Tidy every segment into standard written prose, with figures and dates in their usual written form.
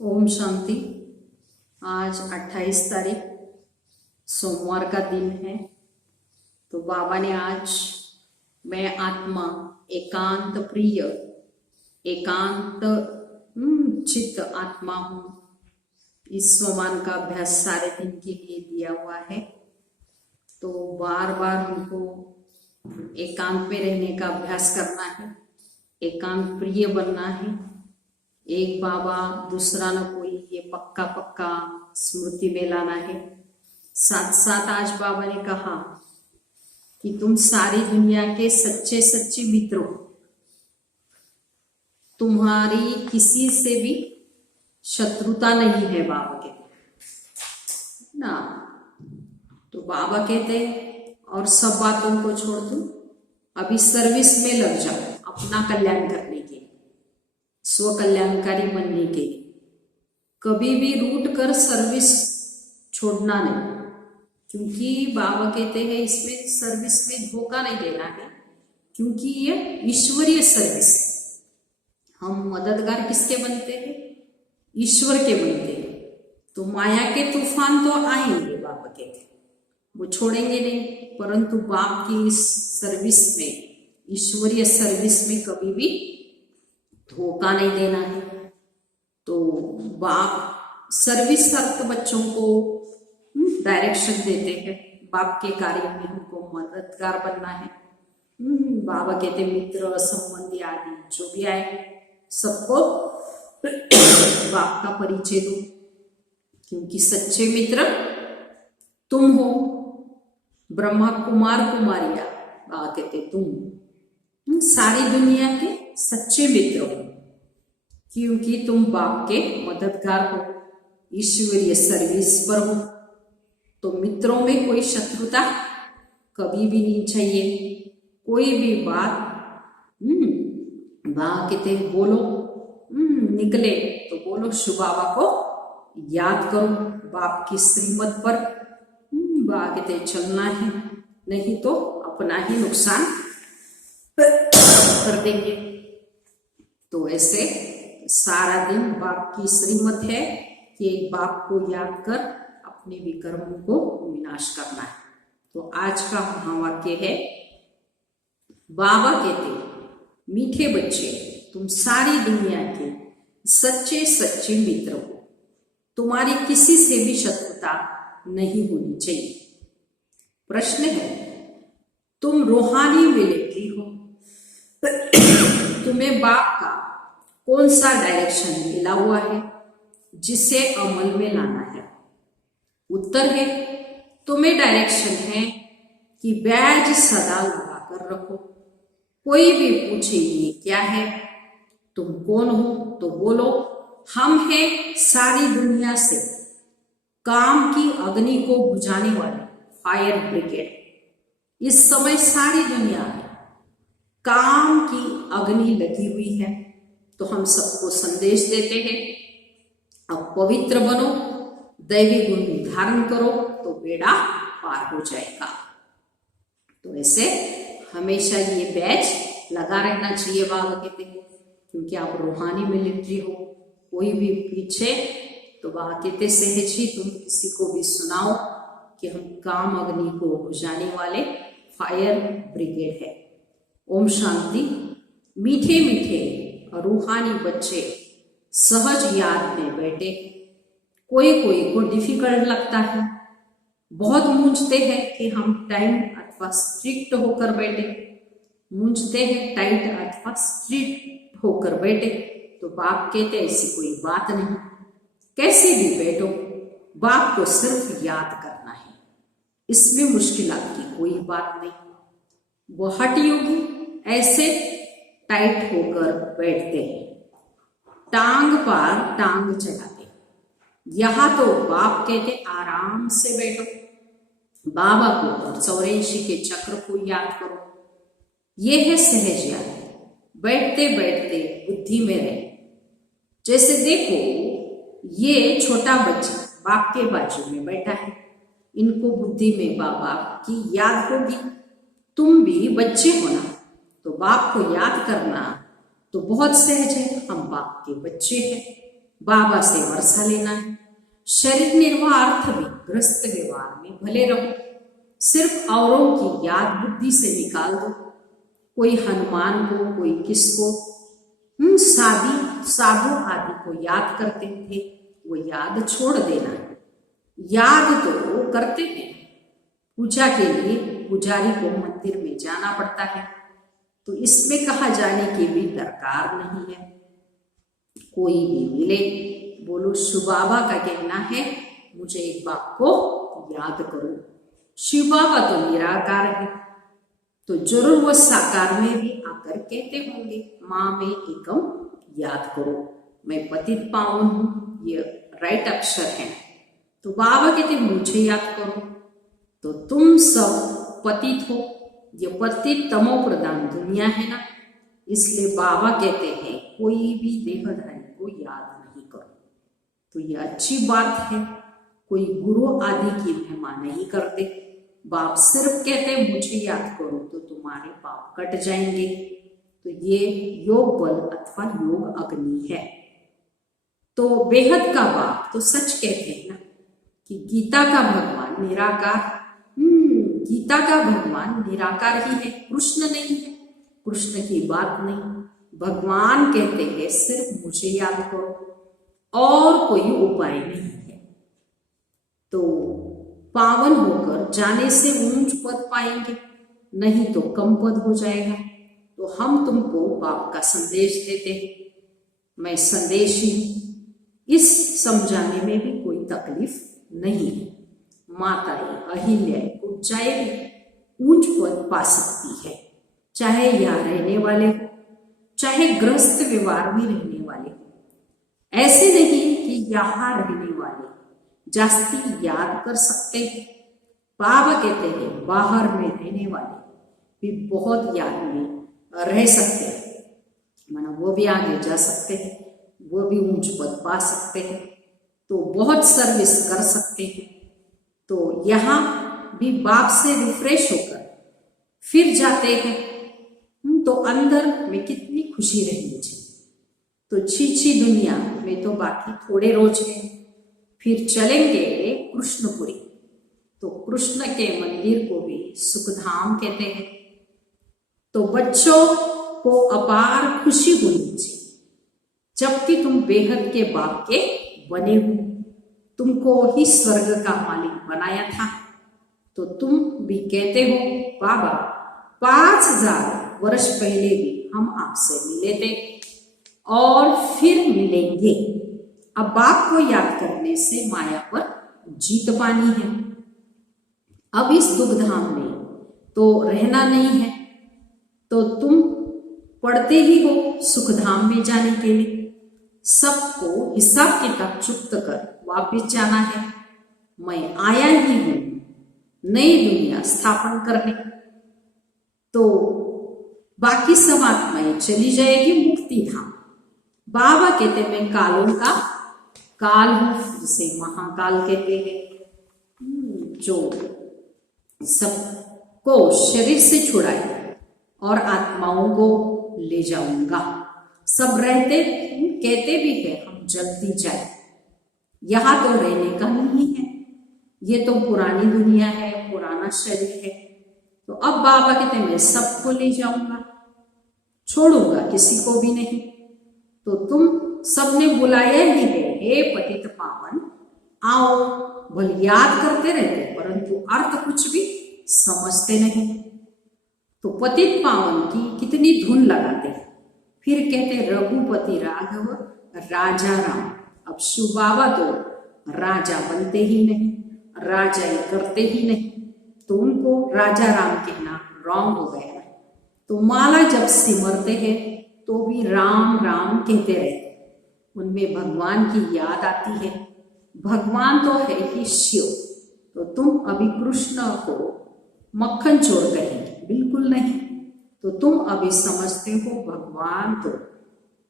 ओम शांति। आज 28 तारीख सोमवार का दिन है। तो बाबा ने आज मैं आत्मा एकांत प्रिय एकांत चित्त आत्मा हूँ, इस स्वमान का अभ्यास सारे दिन के लिए दिया हुआ है। तो बार बार हमको एकांत में रहने का अभ्यास करना है, एकांत प्रिय बनना है। एक बाबा दूसरा न कोई, ये पक्का पक्का स्मृति में लाना है। साथ साथ आज बाबा ने कहा कि तुम सारी दुनिया के सच्चे सच्चे मित्र हो, तुम्हारी किसी से भी शत्रुता नहीं है। बाबा कहते ना, तो बाबा कहते और सब बातों को छोड़ दो, अभी सर्विस में लग जाओ, अपना कल्याण करने के, स्व कल्याणकारी बनने के लिए। कभी भी रूट कर सर्विस छोड़ना नहीं, क्योंकि बाबा कहते हैं इसमें सर्विस में धोखा नहीं देना है, क्योंकि ये ईश्वरीय सर्विस है। हम मददगार किसके बनते हैं? ईश्वर के बनते हैं। तो माया के तूफान तो आएंगे, बाबा कहते हैं, वो छोड़ेंगे नहीं, परंतु बाप की इस सर्विस में, ईश्वरीय सर्विस में कभी भी धोखा नहीं देना है। तो बाप सर्विस अर्थ बच्चों को डायरेक्शन देते हैं, बाप के कार्य में हमको मददगार बनना है। बाबा कहते मित्र संबंधी आदि जो भी आए सबको बाप का परिचय दो, क्योंकि सच्चे मित्र तुम हो। ब्रह्मा कुमार कुमारिया बाबा कहते तुम सारी दुनिया के सच्चे मित्र हो, क्योंकि तुम बाप के मददगार हो, ईश्वरीय सर्विस पर हो। तो मित्रों में कोई शत्रुता कभी भी नहीं चाहिए। कोई भी बात बाबा कहते बोलो, निकले तो बोलो शिव बाबा को याद करो, बाप की श्रीमत पर बाबा कहते चलना है, नहीं तो अपना ही नुकसान कर देंगे। तो ऐसे सारा दिन बाप की श्रीमत है कि एक बाप को याद कर अपने विकर्मों को विनाश करना है। तो आज का महावाक्य है, बाबा कहते मीठे बच्चे तुम सारी दुनिया के सच्चे सच्चे मित्र हो, तुम्हारी किसी से भी शत्रुता नहीं होनी चाहिए। प्रश्न है, तुम रूहानी मिलिट्री हो, तुम्हें बाप का कौन सा डायरेक्शन मिला हुआ है जिसे अमल में लाना है? उत्तर है, तुम्हें डायरेक्शन है कि बैज सदा लगा कर रखो। कोई भी पूछे ये क्या है, तुम कौन हो, तो बोलो हम हैं सारी दुनिया से काम की अग्नि को बुझाने वाले फायर ब्रिगेड। इस समय सारी दुनिया में काम की अग्नि लगी हुई है। तो हम सबको संदेश देते हैं, अब पवित्र बनो, दैवी गुण धारण करो, तो बेड़ा पार हो जाएगा। तो ऐसे हमेशा ये बैच लगा रहना चाहिए, बाबा कहते हैं, क्योंकि आप रूहानी मिलिट्री हो। कोई भी पीछे तो बाबा कहते सहज ही तुम किसी को भी सुनाओ कि हम काम अग्नि को बुझाने वाले फायर ब्रिगेड है। ओम शांति। मीठे मीठे रूहानी बच्चे सहज याद में बैठे। कोई कोई को डिफिकल्ट लगता है, बहुत मूंझते हैं कि हम टाइम अथवा स्ट्रिक्ट होकर बैठे, मूंझते हैं टाइट अथवा स्ट्रिक्ट होकर बैठे। तो बाप कहते ऐसी कोई बात नहीं, कैसे भी बैठो, बाप को सिर्फ याद करना है, इसमें मुश्किलात की कोई बात नहीं। वो हठ योगी ऐसे टाइट होकर बैठते हैं, टांग पर टांग चढ़ाते। यहां तो बाप कहते आराम से बैठो, बाबा को और 84 के चक्र को याद करो। ये है सहज याद, बैठते बैठते बुद्धि में रहे। जैसे देखो ये छोटा बच्चा बाप के बाजू में बैठा है, इनको बुद्धि में बाबा की याद होगी। तुम भी बच्चे हो ना, तो बाप को याद करना तो बहुत सहज है, हम बाप के बच्चे हैं। बाबा से वर्षा लेना है। शरीर निर्वाह अर्थ भी ग्रस्त व्यवहार में भले रहो, सिर्फ औरों की याद बुद्धि से निकाल दो। कोई हनुमान को, कोई किसको, साधु आदि को याद करते थे, वो याद छोड़ देना है। याद तो वो करते हैं, पूजा के लिए पुजारी को मंदिर में जाना पड़ता है, तो इसमें कहा जाने की भी दरकार नहीं है। कोई भी मिले, बोलो शिव बाबा का कहना है मुझे एक बाप को याद करो। शिव बाबा तो निराकार है, तो जरूर वो साकार में भी आकर कहते होंगे माँ में एकम याद करो, मैं पतित पावन हूं, ये राइट अक्षर है। तो बाबा कहते मुझे याद करो, तो तुम सब पतित हो। ये पतित तमो प्रधान दुनिया है ना, इसलिए बाबा कहते हैं कोई भी देहधारी को याद नहीं करो। तो ये अच्छी बात है, कोई गुरु आदि की महिमा नहीं करते। बाप सिर्फ कहते हैं मुझे याद करो तो तुम्हारे पाप कट जाएंगे। तो ये योग बल अथवा योग अग्नि है। तो बेहद का बाप तो सच कहते हैं ना कि गीता का भगवान निराकार, गीता का भगवान निराकार ही है, कृष्ण नहीं है। कृष्ण की बात नहीं, भगवान कहते हैं सिर्फ मुझे याद करो और कोई उपाय नहीं है। तो पावन होकर जाने से ऊंच पद पाएंगे, नहीं तो कम पद हो जाएगा। तो हम तुमको बाप का संदेश देते हैं, मैं संदेश ही, इस समझाने में भी कोई तकलीफ नहीं है। माताएं अहिल्या कुब्जाएं भी ऊंच पद पा सकती है, चाहे यहाँ रहने वाले हो, चाहे ग्रस्त व्यवहार में रहने वाले हो। ऐसे नहीं कि यहाँ रहने वाले जास्ती याद कर सकते हैं। बाबा कहते हैं बाहर में रहने वाले भी बहुत याद में रह सकते हैं, माना वो भी आगे जा सकते हैं, वो भी ऊंच पद पा सकते हैं, तो बहुत सर्विस कर सकते हैं। तो यहाँ भी बाप से रिफ्रेश होकर फिर जाते हैं, तो अंदर में कितनी खुशी रहनी चाहिए। तो छी दुनिया में तो बाकी थोड़े रोज हैं, फिर चलेंगे कृष्णपुरी। तो कृष्ण के मंदिर को भी सुखधाम कहते हैं। तो बच्चों को अपार खुशी होनी चाहिए, जबकि तुम बेहद के बाप के बने हो, तुमको ही स्वर्ग का मालिक बनाया था। तो तुम भी कहते हो बाबा 5000 वर्ष पहले भी हम आपसे मिले थे और फिर मिलेंगे। अब बाप को याद करने से माया पर जीत पानी है। अब इस दुखधाम में तो रहना नहीं है, तो तुम पढ़ते ही हो सुखधाम में जाने के लिए। सबको हिसाब किताब चुप्त कर वापिस जाना है। मैं आया ही हूं नई दुनिया स्थापन करने। तो बाकी सब आत्माएं चली जाएगी मुक्ति धाम। बाबा कहते मैं कालों का काल हूं, जिसे महाकाल कहते हैं, जो सबको शरीर से छुड़ाए और आत्माओं को ले जाऊंगा। सब रहते कहते भी है हम जल्दी जाए, यहां तो रहने का नहीं है, ये तो पुरानी दुनिया है, पुराना शरीर है। तो अब बाबा कहते मैं सबको ले जाऊंगा, छोड़ूंगा किसी को भी नहीं। तो तुम सबने बुलाया ही है, हे पतित पावन आओ। भले याद करते रहते परंतु अर्थ कुछ भी समझते नहीं। तो पतित पावन की कितनी धुन लगाते हैं, फिर कहते रघुपति राघव राजा राम। अब शिव बाबा तो राजा बनते ही नहीं, राजा ही करते ही नहीं, तो उनको राजा राम कहना रॉन्ग हो गया। तो माला जब सिमरते हैं तो भी राम राम कहते रहते, उनमें भगवान की याद आती है। भगवान तो है ही शिव, तो तुम अभी कृष्ण को मक्खन चोर कहेंगे, बिल्कुल नहीं। तो तुम अभी समझते हो भगवान तो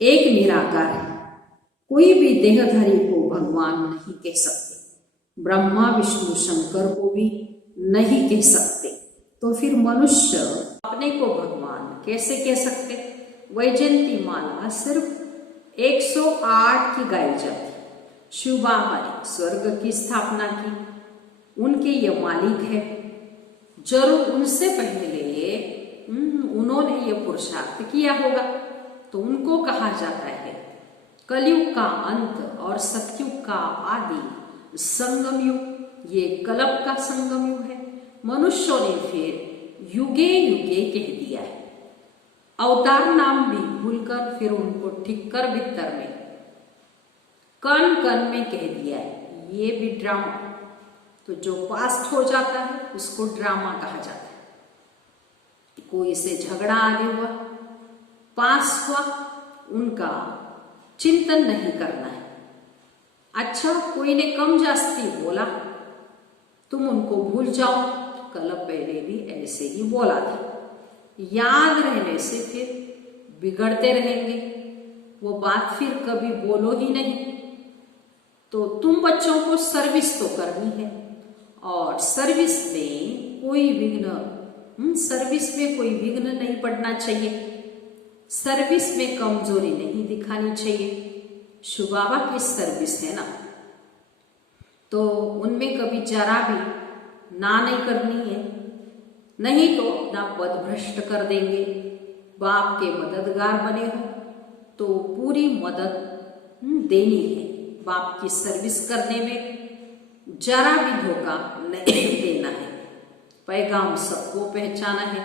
एक निराकार है, कोई भी देहधारी को भगवान नहीं कह सकते, ब्रह्मा विष्णु शंकर को भी नहीं कह सकते। तो फिर मनुष्य अपने को भगवान कैसे कह सकते? वैजयंती माला सिर्फ 108 की गाई जाती। शिव बाबा ने स्वर्ग की स्थापना की, उनके ये मालिक है। जरूर उनसे पहले उन्होंने ये पुरुषार्थ किया होगा, तो उनको कहा जाता है कलयुग का अंत और सतयुग का आदि संगम युग। ये कलप का संगम युग है। मनुष्यों ने फिर युगे युगे कह दिया है। अवतार नाम भी भूलकर फिर उनको ठीक कर भीतर में कण कण में कह दिया है। ये भी ड्रामा। तो जो पास्ट हो जाता है उसको ड्रामा कहा जाता है। कोई से झगड़ा आदि हुआ, पास हुआ, उनका चिंतन नहीं करना है। अच्छा, कोई ने कम जास्ती बोला, तुम उनको भूल जाओ, कल पहले भी ऐसे ही बोला था। याद रहने से फिर बिगड़ते रहेंगे, वो बात फिर कभी बोलो ही नहीं। तो तुम बच्चों को सर्विस तो करनी है, और सर्विस में कोई विघ्न नहीं पड़ना चाहिए। सर्विस में कमजोरी नहीं दिखानी चाहिए। शिव बाबा की सर्विस है ना, तो उनमें कभी जरा भी ना नहीं करनी है, नहीं तो अपना पद भ्रष्ट कर देंगे। बाप के मददगार बने हो तो पूरी मदद देनी है। बाप की सर्विस करने में जरा भी धोखा नहीं देना है। पैगाम सबको पहचाना है।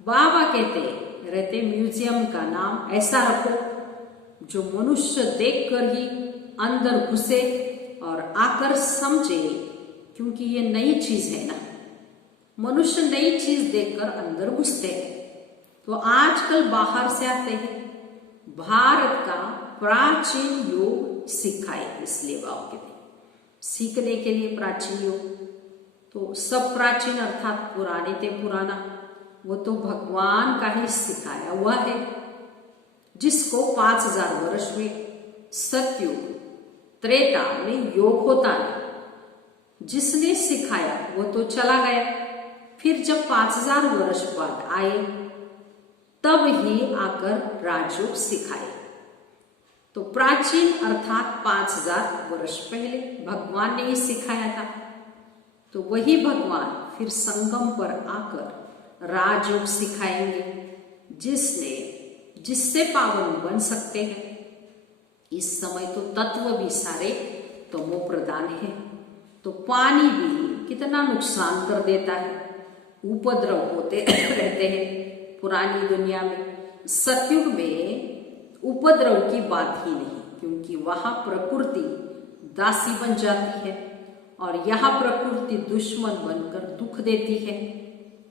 बाबा कहते रहते म्यूजियम का नाम ऐसा रखो जो मनुष्य देखकर ही अंदर घुसे और आकर समझे, क्योंकि ये नई चीज है ना। मनुष्य नई चीज देखकर अंदर घुसते हैं। तो आजकल बाहर से आते हैं, भारत का प्राचीन योग सिखाए, इसलिए बाबा कहते सीखने के लिए प्राचीन योग। तो सब प्राचीन अर्थात पुराने ते पुराना, वो तो भगवान का ही सिखाया हुआ है, जिसको 5000 वर्ष में सतयुग त्रेता में योग होता है। जिसने सिखाया वो तो चला गया, फिर जब 5000 वर्ष बाद आए तब ही आकर राजयोग सिखाए। तो प्राचीन अर्थात 5000 वर्ष पहले भगवान ने ही सिखाया था। तो वही भगवान फिर संगम पर आकर राजयोग सिखाएंगे, जिससे पावन बन सकते हैं। इस समय तो तत्व भी सारे तमो प्रधान है। तो पानी भी कितना नुकसान कर देता है, उपद्रव होते रहते हैं पुरानी दुनिया में। सतयुग में उपद्रव की बात ही नहीं, क्योंकि वहां प्रकृति दासी बन जाती है और यहाँ प्रकृति दुश्मन बनकर दुख देती है।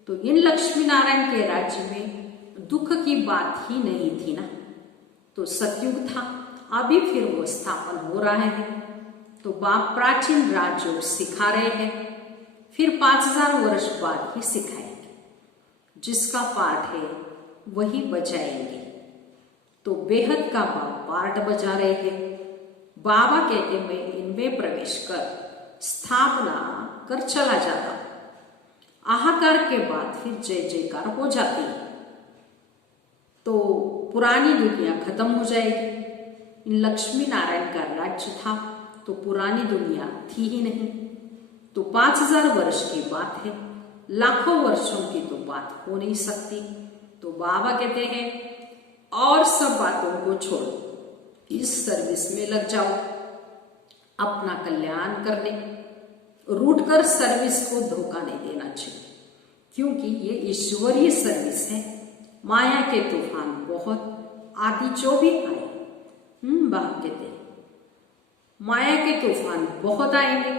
तो इन लक्ष्मी नारायण के राज्य में दुख की बात ही नहीं थी ना। तो सतयुग था, अभी फिर वो स्थापन हो रहा है। तो बाप प्राचीन राजयोग सिखा रहे हैं, फिर 5000 वर्ष बाद ही सिखाएंगे। जिसका पाठ है वही बजाएंगे। तो बेहद का बाप पार्ट बजा रहे हैं। बाबा कहते मैं इनमें प्रवेश कर स्थापना कर चला जाता हूं। आहाकार के बाद फिर जय जयकार हो जाती है। तो पुरानी दुनिया खत्म हो जाएगी। इन लक्ष्मी नारायण का राज्य था तो पुरानी दुनिया थी ही नहीं। तो 5000 वर्ष की बात है, लाखों वर्षों की तो बात हो नहीं सकती। तो बाबा कहते हैं और सब बातों को छोड़ो, इस सर्विस में लग जाओ, अपना कल्याण करने। रूट कर सर्विस को धोखा नहीं देना चाहिए, क्योंकि ये ईश्वरीय सर्विस है। माया के तूफान बहुत आदि जो भी आए, बाप कहते हैं माया के तूफान बहुत आएंगे,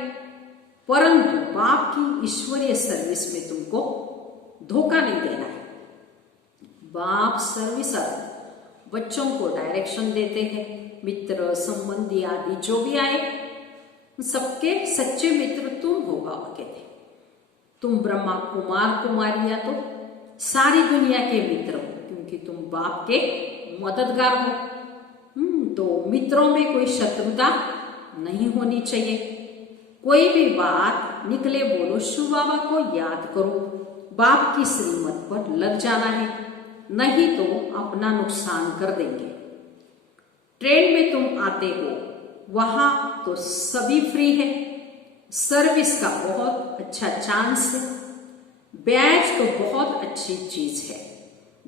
परंतु बाप की ईश्वरीय सर्विस में तुमको धोखा नहीं देना है। बाप सर्विस बच्चों को डायरेक्शन देते हैं। मित्र संबंधी आदि जो भी आए, सबके सच्चे मित्र तुम हो। बाबा कहते तुम ब्रह्मा कुमार कुमारियां तो सारी दुनिया के मित्र हो, क्योंकि तुम बाप के मददगार हो। तो मित्रों में कोई शत्रुता नहीं होनी चाहिए। कोई भी बात निकले बोलो शिव बाबा को याद करो, बाप की श्रीमत पर लग जाना है, नहीं तो अपना नुकसान कर देंगे। ट्रेन में तुम आते हो वहां तो सभी फ्री है, सर्विस का बहुत अच्छा चांस है। बैज तो बहुत अच्छी चीज है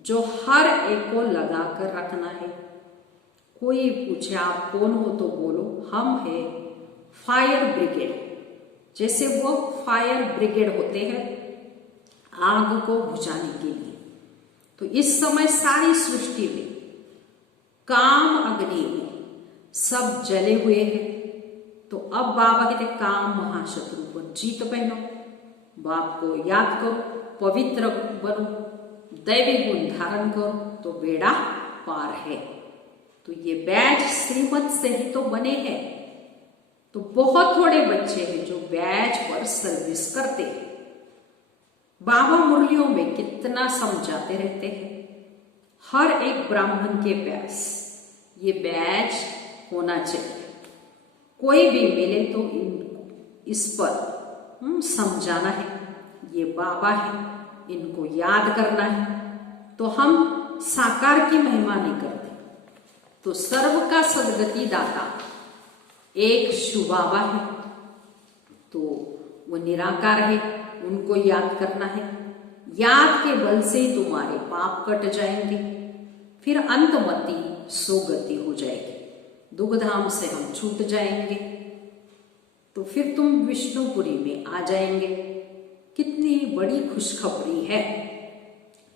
जो हर एक को लगा कर रखना है। कोई पूछे आप कौन हो तो बोलो हम है फायर ब्रिगेड। जैसे वो फायर ब्रिगेड होते हैं आग को बुझाने के लिए। तो इस समय सारी सृष्टि में काम अग्नि में सब जले हुए हैं। तो अब बाबा कहते काम महाशत्रु पर जीत पहनो, बाप को याद करो, पवित्र बनो, दैवी गुण धारण करो तो बेड़ा पार है। तो ये बैज श्रीमत से ही तो बने हैं। तो बहुत थोड़े बच्चे हैं जो बैज पर सर्विस करते हैं। बाबा मुरलियों में कितना समझाते रहते हैं, हर एक ब्राह्मण के पास ये बैज होना चाहिए। कोई भी मिले तो इस पर समझाना है, ये बाबा है, इनको याद करना है। तो हम साकार की महिमा नहीं करते। तो सर्व का सदगति दाता एक शिव बाबा है, तो वो निराकार है, उनको याद करना है। याद के बल से तुम्हारे पाप कट जाएंगे, फिर अंतमति सोगति हो जाएगी, दुखधाम से हम छूट जाएंगे। तो फिर तुम विष्णुपुरी में आ जाएंगे। कितनी बड़ी खुशखबरी है।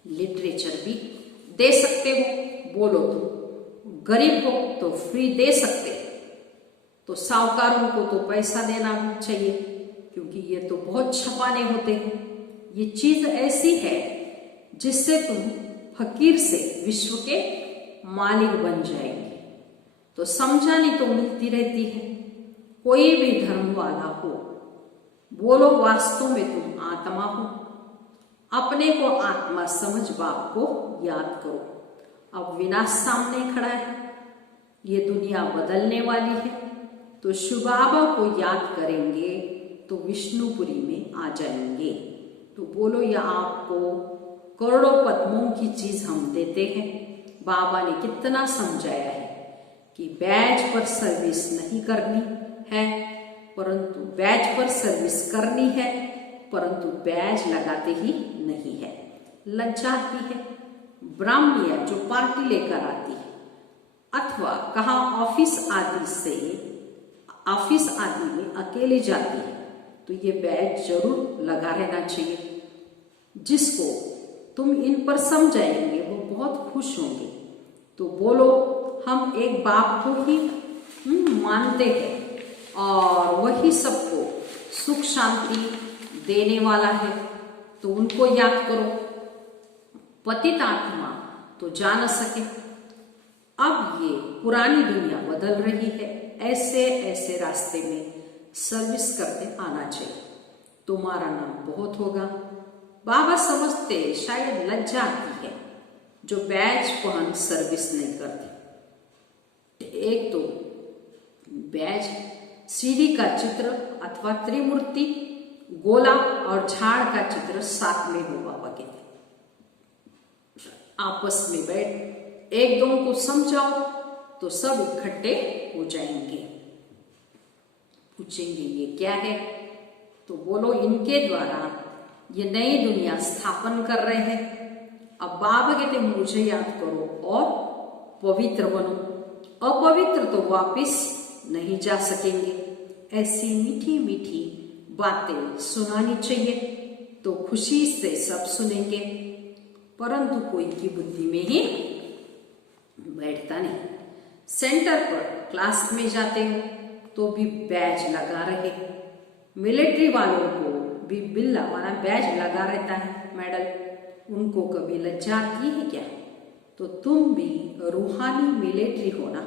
लिटरेचर भी दे सकते हो, बोलो तुम गरीब हो तो फ्री दे सकते हो। तो साहूकारों को तो पैसा देना चाहिए क्योंकि ये तो बहुत छपाने होते हैं। ये चीज ऐसी है जिससे तुम फकीर से विश्व के मालिक बन जाएंगे। तो समझानी तो मिलती रहती है। कोई भी धर्म वाला हो, बोलो वास्तव में तुम आत्मा हो, अपने को आत्मा समझ बाप को याद करो। अब विनाश सामने खड़ा है, ये दुनिया बदलने वाली है। तो शिव बाबा को याद करेंगे तो विष्णुपुरी में आ जाएंगे। तो बोलो या आपको करोड़ों पद्मों की चीज हम देते हैं। बाबा ने कितना समझाया है कि बैज पर सर्विस नहीं करनी है, परंतु बैज पर सर्विस करनी है, परंतु बैज लगाते ही नहीं है। लज्जा आती है ब्राह्मणिया जो पार्टी लेकर आती है, अथवा कहाँ ऑफिस आदि में अकेले जाती है, तो ये बैज जरूर लगा रहना चाहिए। जिसको तुम इन पर समझाएंगे वो बहुत खुश होंगे। तो बोलो हम एक बाप को ही मानते हैं और वही सबको सुख शांति देने वाला है, तो उनको याद करो। पतित आत्मा तो जा न सके। अब ये पुरानी दुनिया बदल रही है, ऐसे ऐसे रास्ते में सर्विस करते आना चाहिए, तुम्हारा नाम बहुत होगा। बाबा समझते शायद लज्जा आती है जो बैज पहन सर्विस नहीं करते। एक तो बैज सीढ़ी का चित्र अथवा त्रिमूर्ति गोला और झाड़ का चित्र साथ में हो बाबा के। आपस में बैठ एक दो को समझाओ तो सब इकट्ठे हो जाएंगे। पूछेंगे ये क्या है, तो बोलो इनके द्वारा ये नई दुनिया स्थापन कर रहे हैं। अब बाबा कहते मुझे याद करो और पवित्र बनो। अपवित्र तो वापस नहीं जा सकेंगे। ऐसी मीठी मीठी बातें सुनानी चाहिए तो खुशी से सब सुनेंगे, परंतु कोई की बुद्धि में ही बैठता नहीं। सेंटर पर क्लास में जाते हो तो भी बैज लगा रहे। मिलिट्री वालों को भी बिल्ला माना बैज लगा रहता है, मेडल। उनको कभी लज्जा आती है क्या? तो तुम भी रूहानी मिलिट्री हो ना।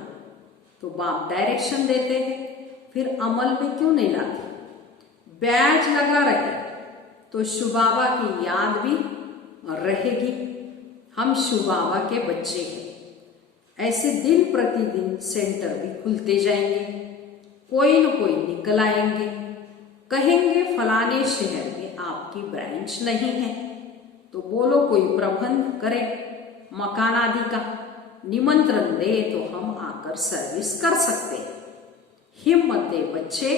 तो बाप डायरेक्शन देते हैं, फिर अमल में क्यों नहीं लाते? बैज लगा रहे तो शिव बाबा की याद भी रहेगी। हम शिव बाबा के बच्चे हैं। ऐसे दिन प्रतिदिन सेंटर भी खुलते जाएंगे, कोई न कोई निकल आएंगे, कहेंगे फलाने शहर में आपकी ब्रांच नहीं है। तो बोलो कोई प्रबंध करे मकान आदि का, निमंत्रण दे तो हम आकर सर्विस कर सकते हैं। हिम्मत दे बच्चे,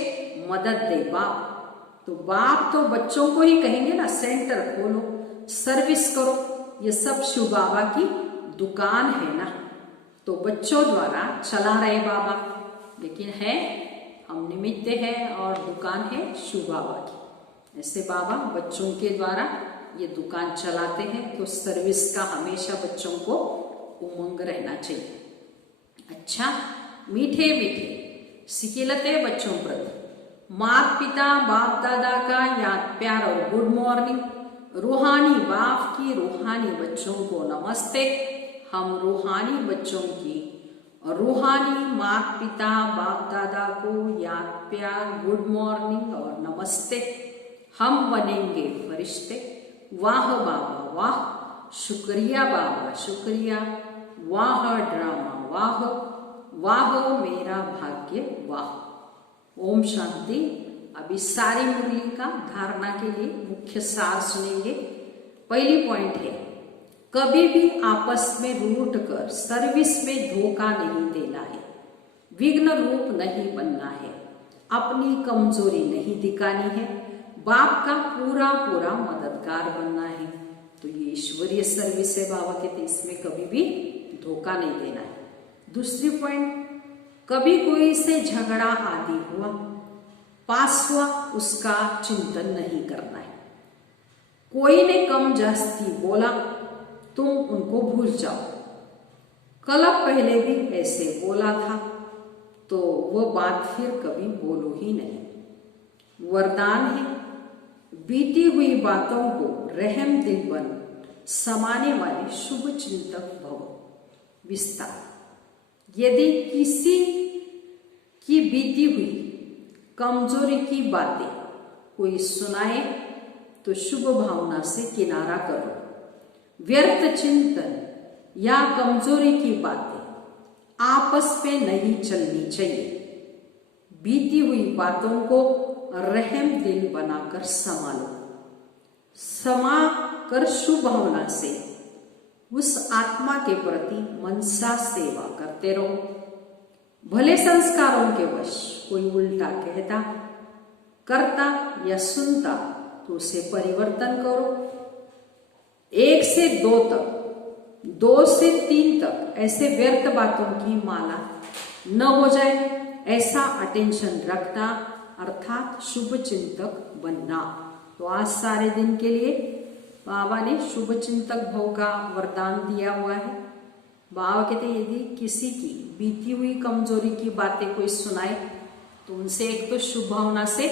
मदद दे बाप। तो बाप तो बच्चों को ही कहेंगे ना, सेंटर खोलो, सर्विस करो। ये सब शिव बाबा की दुकान है ना, तो बच्चों द्वारा चला रहे बाबा, लेकिन है हम निमित्त है और दुकान है शिव बाबा की। ऐसे बाबा बच्चों के द्वारा ये दुकान चलाते हैं, तो सर्विस का हमेशा बच्चों को उमंग रहना चाहिए। अच्छा, मीठे मीठे सिकिलते बच्चों प्रति माता पिता बाप दादा का याद प्यार और गुड मॉर्निंग। रूहानी बाप की रूहानी बच्चों को नमस्ते। हम रूहानी बच्चों की और रूहानी माता पिता बाप दादा को याद प्यार गुड मॉर्निंग और नमस्ते। हम बनेंगे फरिश्ते। वाह बाबा वाह, शुक्रिया बाबा शुक्रिया, वाह ड्रामा वाह, वाह मेरा भाग्य वाह। ओम शांति। अभी सारी मुरली का धारणा के लिए मुख्य सार सुनेंगे। पहली पॉइंट है, कभी भी आपस में रूठ कर सर्विस में धोखा नहीं देना है, विघ्न रूप नहीं बनना है, अपनी कमजोरी नहीं दिखानी है, बाप का पूरा पूरा मददगार बनना है। तो ये ईश्वरीय सर्विस है बाबा कहते, इसमें कभी भी धोखा नहीं देना है। दूसरी पॉइंट, कभी कोई से झगड़ा आदि हुआ, पास हुआ, उसका चिंतन नहीं करना है। कोई ने कम जास्ती बोला, तुम उनको भूल जाओ। कल पहले भी ऐसे बोला था, तो वह बात फिर कभी बोलो ही नहीं। वरदान है, बीती हुई बातों को रहम दिल बन समाने वाले शुभ चिंतक भव। विस्तार, यदि किसी की बीती हुई कमजोरी की बातें कोई सुनाए तो शुभ भावना से किनारा करो। व्यर्थ चिंतन या कमजोरी की बातें आपस में नहीं चलनी चाहिए। बीती हुई बातों को रहम दिल बनाकर संभालो। समा कर शुभ भावना से उस आत्मा के प्रति मनसा सेवा करते रहो। भले संस्कारों के वश कोई उल्टा कहता, करता या सुनता तो उसे परिवर्तन करो। 1 से 2 तक, 2 से 3 तक ऐसे व्यर्थ बातों की माला न हो जाए, ऐसा अटेंशन रखना, अर्थात शुभ चिंतक बनना। तो आज सारे दिन के लिए बाबा ने शुभ चिंतक भव का वरदान दिया हुआ है। बाबा कहते यदि किसी की बीती हुई कमजोरी की बातें कोई सुनाए तो उनसे एक तो शुभ भावना से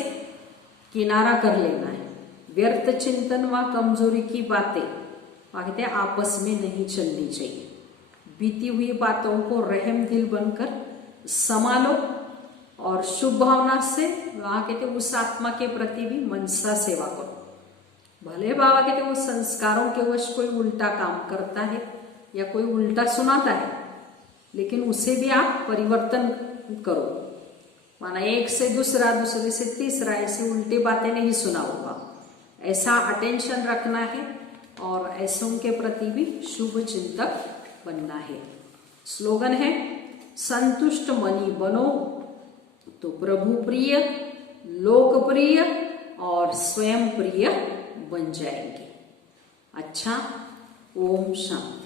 किनारा कर लेना है। व्यर्थ चिंतन व कमजोरी की बातें कहते हैं आपस में नहीं चलनी चाहिए। बीती हुई बातों को रहम दिल बनकर संभालो और शुभ भावना से वहां कहते उस आत्मा के प्रति भी मनसा सेवा करो। भले बाबा कहते वो संस्कारों के वश कोई उल्टा काम करता है या कोई उल्टा सुनाता है, लेकिन उसे भी आप परिवर्तन करो। माना 1 से दूसरा, दूसरे से तीसरा, ऐसे उल्टी बातें नहीं सुनाऊंगा, ऐसा अटेंशन रखना है और ऐसों के प्रति भी शुभ चिंतक बनना है। स्लोगन है, संतुष्ट मनी बनो तो प्रभु प्रिय, लोकप्रिय और स्वयं प्रिय बन जाएंगे। अच्छा, ओम शांति।